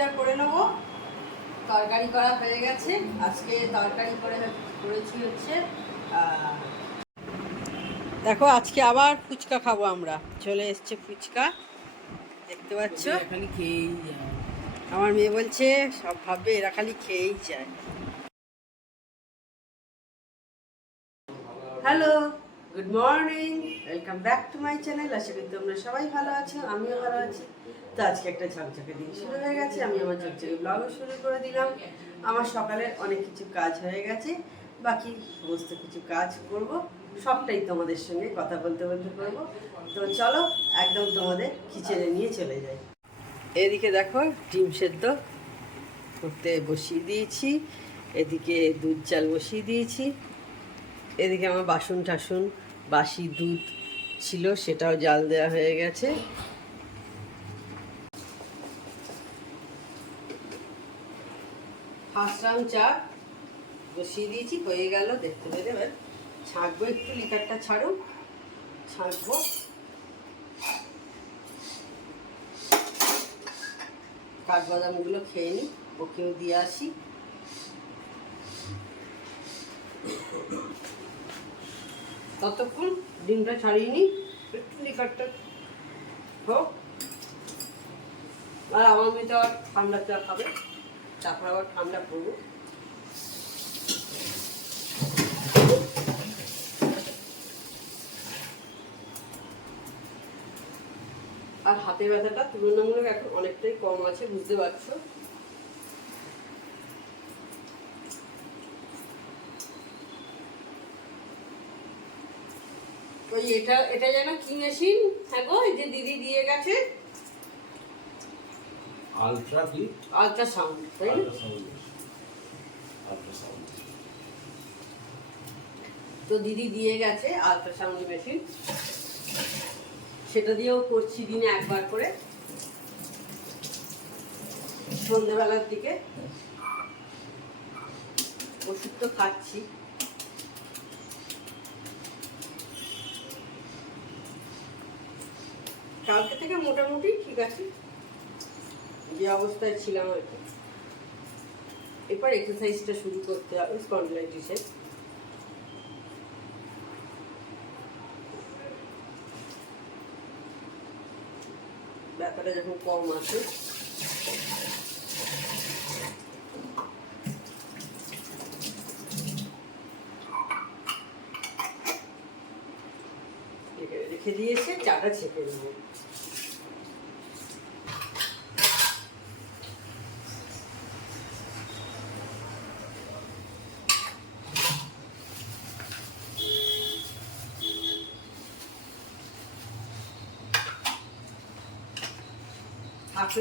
লুচিটা করে নেব। তরকারি করা হয়ে গেছে। আজকে তরকারি করে করেছি হচ্ছে দেখো আজকে আবার ফুচকা খাব আমরা। চলে এসছে ফুচকা। দেখতে পাচ্ছ? খালি খেয়েই যায়। আমার মেয়ে বলছে সব ভাববে এরা খালি খেয়েই যায়। Hello? Good morning welcome back to my channel আশা করি তোমরা সবাই ভালো আছো, আমিও ভালো আছি। তো আজকে একটা ঝকঝকে দিন শুরু হয়ে গেছে, আমি আমার ঝকঝকে ব্লগও শুরু করে দিলাম। আমার সকালে অনেক কিছু কাজ হয়ে গেছে, বাকি সমস্ত কিছু কাজ করব। সবটাই তোমাদের সঙ্গে কথা বলতে বলতে করব। তো চলো, একদম তোমাদের কিচেনে নিয়ে চলে যাই। এদিকে দেখো, ডিম সেদ্ধ করতে বসিয়ে দিয়েছি। এদিকে দুধ চাল বসিয়ে দিয়েছি। এদিকে আমার বাসন টাসন, বাসি, দুধ ছিল, সেটাও জাল দেওয়া হয়ে গেছে। ফার্স্ট রাউন্ড চা বসিয়ে দিয়েছি, হয়ে গেল, দেখতে পেলে, এবার ছাঁকবো একটু লিটারটা ছাড়ুক ছাঁকবো। কাঠবাদামগুলো খেয়ে নিই ওকেও দিয়ে আসি। ততক্ষণ ডিমটা ছাড়িয়ে নিই। একটু লিকারটা হোক। আর আমার মেয়েটা আবার ঠান্ডা চা খাবে, তারপর আবার ঠান্ডা করব। আর হাতের ব্যথাটা তুলনামূলক এখন অনেকটাই কম আছে, বুঝতে পারছ? ওই এটা এটা যেন কি মেশিন হ্যাঁ গো এই যে দিদি দিয়ে গেছে। আলট্রা কি? আলট্রাসাউন্ড তাই আলট্রাসাউন্ড তো দিদি দিয়ে গেছে আলট্রাসাউন্ড মেশিন সেটা দিয়েও করছি দিনে একবার করে। সন্ধ্যেবেলার দিকে। ওষুধ তো খাচ্ছি। কালকে থেকে মোটামুটি ঠিক আছে। যে অবস্থায় ছিলাম আর কি। এরপর এক্সারসাইজটা শুরু করতে হবে স্পন্ডিলাইটিসের ব্যাপারটা যখন কম আছে রেখে- দিয়েছে চাটা ছেঁকে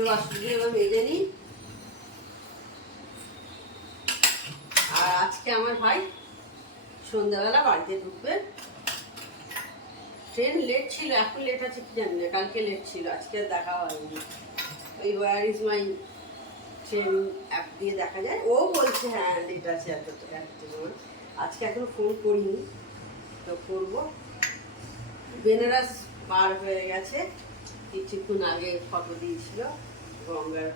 বাসনগুলো এবার নিই। আর আজকে আমার ভাই সন্ধ্যাবেলা বাড়িতে ঢুকবে। ট্রেন লেট ছিল, এখন লেট আছে কি জানি না, কালকে লেট ছিল, আজকে আর দেখা হয়নি। ওই where is my train app দিয়ে দেখা যায়। ও বলছে হ্যাঁ লেট আছে এত এত সময় আজকে এখনও ফোন করিনি, তো করব। বেনারস পার হয়ে গেছে। কিছুক্ষণ আগে ফটো দিয়েছিল, গঙ্গার।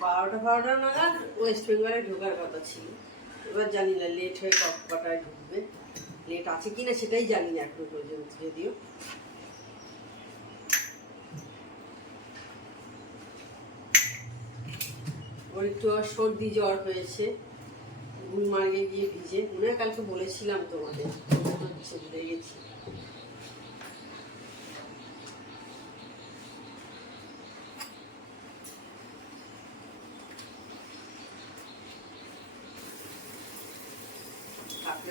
বারোটা বারোটা নাগাদ ওয়েস্ট বেঙ্গলে ঢোকার কথা ছিল। এবার জানি না লেট হয়ে কটায় ঢুকবে। লেট আছে কি না সেটাই জানি না এখনও পর্যন্ত, যদিও। ওর একটু সর্দি জ্বর হয়েছে গুলমার্গে গিয়ে ভিজে। মনে হয় কালকে বলেছিলাম তোমাদের হচ্ছে গেছি।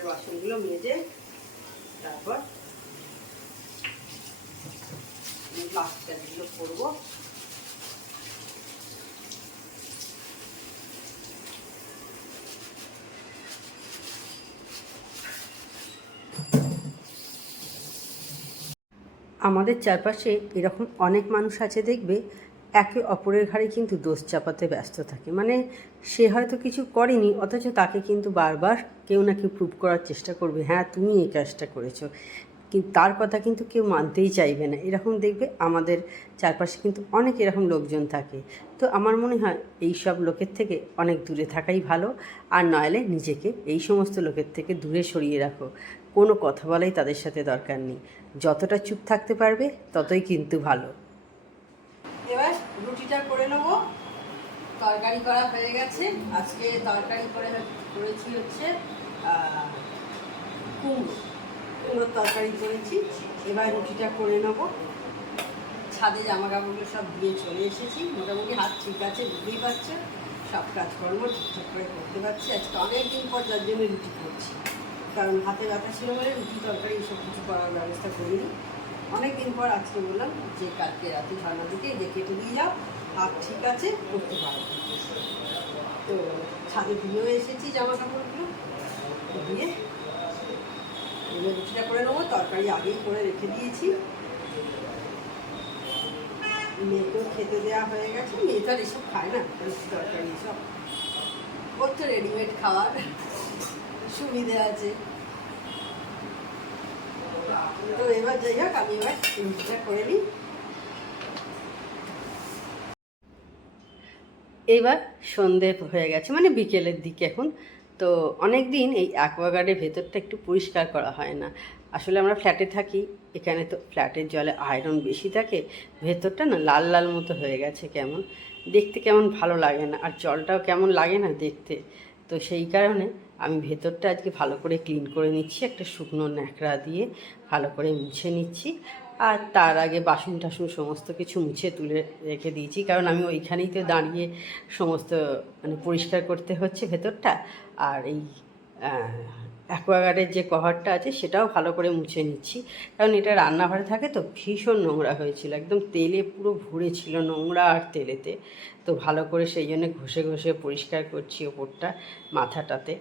বাসনগুলো মেজে তারপর লাস্ট কাজগুলো করব আমাদের চারপাশে এরকম অনেক মানুষ আছে দেখবে একে অপরের ঘাড়ে কিন্তু দোষ চাপাতে ব্যস্ত থাকে। মানে সে হয়তো কিছু করেনি, অথচ তাকে কিন্তু বারবার কেউ না কেউ প্রুভ করার চেষ্টা করবে হ্যাঁ তুমি এই কাজটা করেছ। কিন্তু তার কথা কিন্তু কেউ মানতেই চাইবে না। এরকম দেখবে আমাদের চারপাশে কিন্তু অনেক এরকম লোকজন থাকে। তো আমার মনে হয় এই সব লোকের থেকে অনেক দূরে থাকাই ভালো। আর নইলে নিজেকে এই সমস্ত লোকের থেকে দূরে সরিয়ে রাখো। কোনো কথা বলাই তাদের সাথে দরকার নেই। যতটা চুপ থাকতে পারবে, ততই কিন্তু ভালো। রুটিটা করে নেব। তরকারি করা হয়ে গেছে। আজকে তরকারি করে করেছি হচ্ছে কুমড়ো। কুমড়োর তরকারি করেছি। এবার রুটিটা করে নেব। ছাদে জামা কাপড়গুলো সব দিয়ে চলে এসেছি। মোটামুটি হাত ঠিক আছে, বুঝতেই পারছে। সব কাজকর্ম ঠিকঠাক করে করতে পারছি। আজকে অনেক দিন পর যার জন্য রুটি করছি। কারণ হাতে ব্যথা ছিল বলে রুটি, তরকারি, এসব কিছু করার ব্যবস্থা করিনি। অনেক দিন পর আজকে বললাম যে কালকে রাতে ঝর্ণা দিকে যে কেটে দিয়ে যাও। হাত ঠিক আছে, করতে পারো। তো ছাদে দিয়েও এসেছি জামা কাপড়গুলো দিয়ে এবার রুটিটা করে নেব, তরকারি আগেই করে রেখে দিয়েছি। মেয়েকেও খেতে দেওয়া হয়ে গেছে। মেয়ে তো আর এসব খায় না তরকারি এসব। ওর তো রেডিমেড খাওয়ার সুবিধে আছে। তো এবার যাই হোক আমি এবার করে নিই এইবার সন্ধে হয়ে গেছে মানে বিকেলের দিকে এখন। তো অনেক দিন এই অ্যাকোয়াগার্ডের ভেতরটা একটু পরিষ্কার করা হয় না। আসলে আমরা ফ্ল্যাটে থাকি, এখানে তো ফ্ল্যাটের জলে আয়রন বেশি থাকে, ভেতরটা না লাল লাল মতো হয়ে গেছে কেমন। দেখতে কেমন ভালো লাগে না, আর জলটাও কেমন লাগে না দেখতে। তো সেই কারণে আমি ভেতরটা আজকে ভালো করে ক্লিন করে নিচ্ছি, একটা শুকনো ন্যাকড়া দিয়ে ভালো করে মুছে নিচ্ছি। আর তার আগে বাসন টাসন সমস্ত কিছু মুছে তুলে রেখে দিয়েছি, কারণ আমি ওইখানেই তো দাঁড়িয়ে সমস্ত মানে পরিষ্কার করতে হচ্ছে ভেতরটা। আর এই অ্যাকোয়াগার্ডের যে কভারটা আছে সেটাও ভালো করে মুছে নিচ্ছি। কারণ এটা রান্নাঘরে থাকে তো ভীষণ নোংরা হয়েছিল, একদম তেলে পুরো ভরে ছিল নোংরা আর তেলেতে। তো ভালো করে সেই জন্য ঘষে ঘষে পরিষ্কার করছি ওপরটা, মাথাটাতে।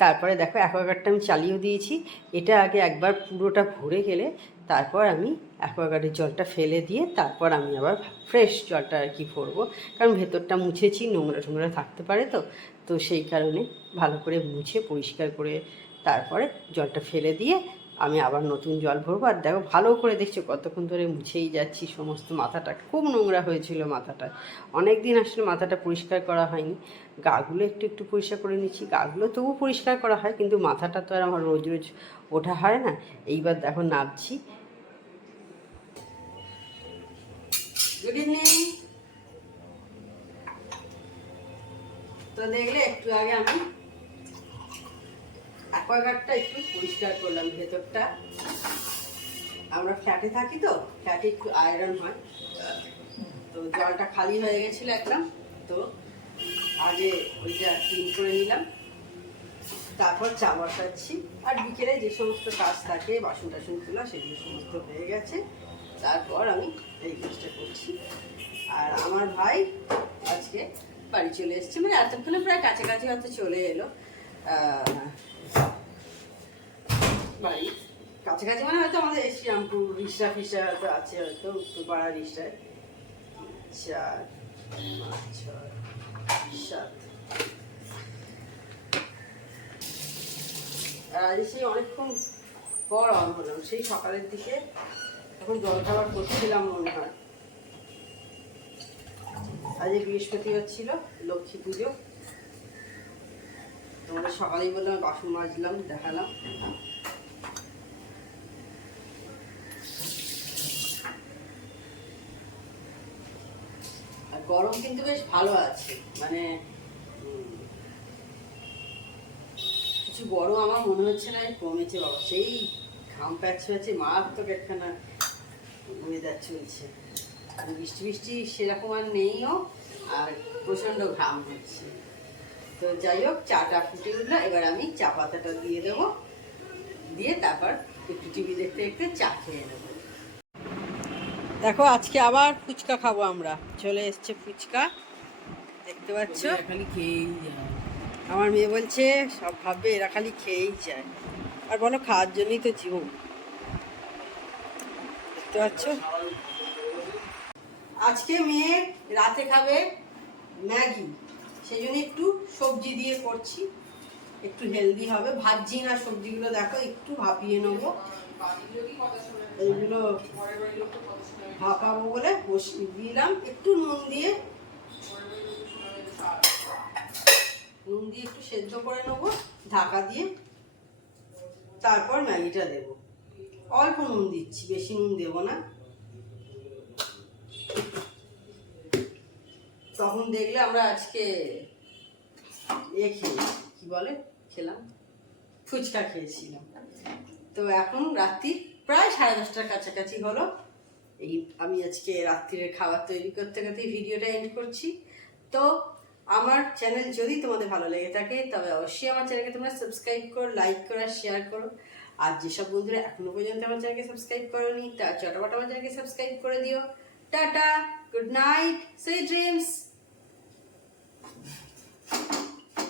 তারপরে দেখো অ্যাকোয়াগার্ডটা আমি চালিয়েও দিয়েছি। এটা আগে একবার পুরোটা ভরে গেলে তারপর আমি অ্যাকোয়াগার্ডের জলটা ফেলে দিয়ে তারপর আমি আবার ফ্রেশ জলটা আর কি ভরবো। কারণ ভেতরটা মুছেছি, নোংরা টোংরা থাকতে পারে তো। তো সেই কারণে ভালো করে মুছে পরিষ্কার করে তারপরে জলটা ফেলে দিয়ে আমি আবার নতুন জল ভরবো। আর দেখো, ভালো করে দেখছ, কতক্ষণ ধরে মুছেই যাচ্ছি, সমস্ত মাথাটা। খুব নোংরা হয়েছিল মাথাটা। অনেক দিন আসলে মাথাটা পরিষ্কার করা হয়নি। গাগুলো একটু একটু পরিষ্কার করে নিচ্ছি। গাগুলো তবু পরিষ্কার করা হয়, কিন্তু মাথাটা তো আর আমার রোজ রোজ ওঠা হয় না। এইবার দেখো নাচছি গুড ইভিনিং তো দেখলে, একটু আগে আমি অ্যাকোয়াগার্ডটা একটু পরিষ্কার করলাম, ভেতরটা। আমরা ফ্ল্যাটে থাকি তো, ফ্ল্যাটে একটু আয়রন হয়। তো জলটা খালি হয়ে গেছিল একদম, তো আগে ওইটা ক্লিন করে নিলাম। তারপর চা বসাচ্ছি। আর বিকেলে যে সমস্ত কাজ থাকে, বাসন টাসন তোলা সেগুলো সমস্ত হয়ে গেছে। তারপর আমি এই কাজটা করছি। আর আমার ভাই আজকে বাড়ি চলে এসেছে। মানে এতক্ষণে প্রায় কাছাকাছি হয়তো চলে এলো। বাড়ি। কাছাকাছি মানে হয়তো আমাদের শ্রীরামপুর রিক্সা ফিসা হয়তো আছে, হয়তো উত্তরপাড়া রিক্সায়। চার ছয়, সাত। আর সেই অনেকক্ষণ পর অন হলাম, সেই সকালের দিকে এখন জলখাবার করছিলাম মনে হয়। আজ বৃহস্পতিবার ছিল, লক্ষ্মী পুজো। তোমাদের সকালেই বললাম, বাসন মাজলাম, দেখালাম। গরম কিন্তু বেশ ভালো আছে। মানে কিছু বড় আমার মনে হচ্ছে না কমেছে বাবা। সেই ঘাম প্যাচ প্যাচে মারাত্মক একখানা ওয়েদার চলছে। বৃষ্টি বৃষ্টি সেরকম আর নেইও, আর প্রচণ্ড ঘাম হচ্ছে। তো যাই হোক, চাটা ফুটে উঠল, এবার আমি চা পাতাটা দিয়ে দেবো। দিয়ে তারপর একটু টিভি দেখতে দেখতে চা খেয়ে নেব। দেখো আজকে আবার ফুচকা খাব আমরা। চলে এসছে ফুচকা। দেখতে পাচ্ছ? খালি খেয়েই যায়। আমার মেয়ে বলছে সব ভাববে এরা খালি খেয়েই যায়। আর বলো খাওয়ার জন্যই তো জীবন। দেখতে পাচ্ছ? আজকে মেয়ে রাতে খাবে ম্যাগি। সেই জন্য একটু সবজি দিয়ে করছি। একটু হেলদি হবে। ভাজি না সবজিগুলো দেখো একটু ভাপিয়ে নেব। এইগুলো ভাপাবো বলে বসিয়ে দিলাম। একটু নুন দিয়ে নুন দিয়ে একটু সেদ্ধ করে নেব, ঢাকা দিয়ে। তারপর ম্যাগিটা দেব। অল্প নুন দিচ্ছি, বেশি নুন দেব না। তখন দেখলে আমরা আজকে এ খেয়েছি, কি বলে? খেলাম। ফুচকা খেয়েছিলাম। তো এখন রাত্রি প্রায় সাড়ে দশটার কাছাকাছি হলো। এই আমি আজকে রাত্রিরের খাবার তৈরি করতে করতে ভিডিওটা এন্ড করছি। তো আমার চ্যানেল যদি তোমাদের ভালো লেগে থাকে, তবে অবশ্যই আমার চ্যানেলকে তোমরা সাবস্ক্রাইব করো লাইক করো আর শেয়ার করো। আর যেসব বন্ধুরা এখনও পর্যন্ত আমার চ্যানেলকে সাবস্ক্রাইব করোনি, তা চটাপট আমার চ্যানেলকে সাবস্ক্রাইব করে দিও। Tata good night sweet dreams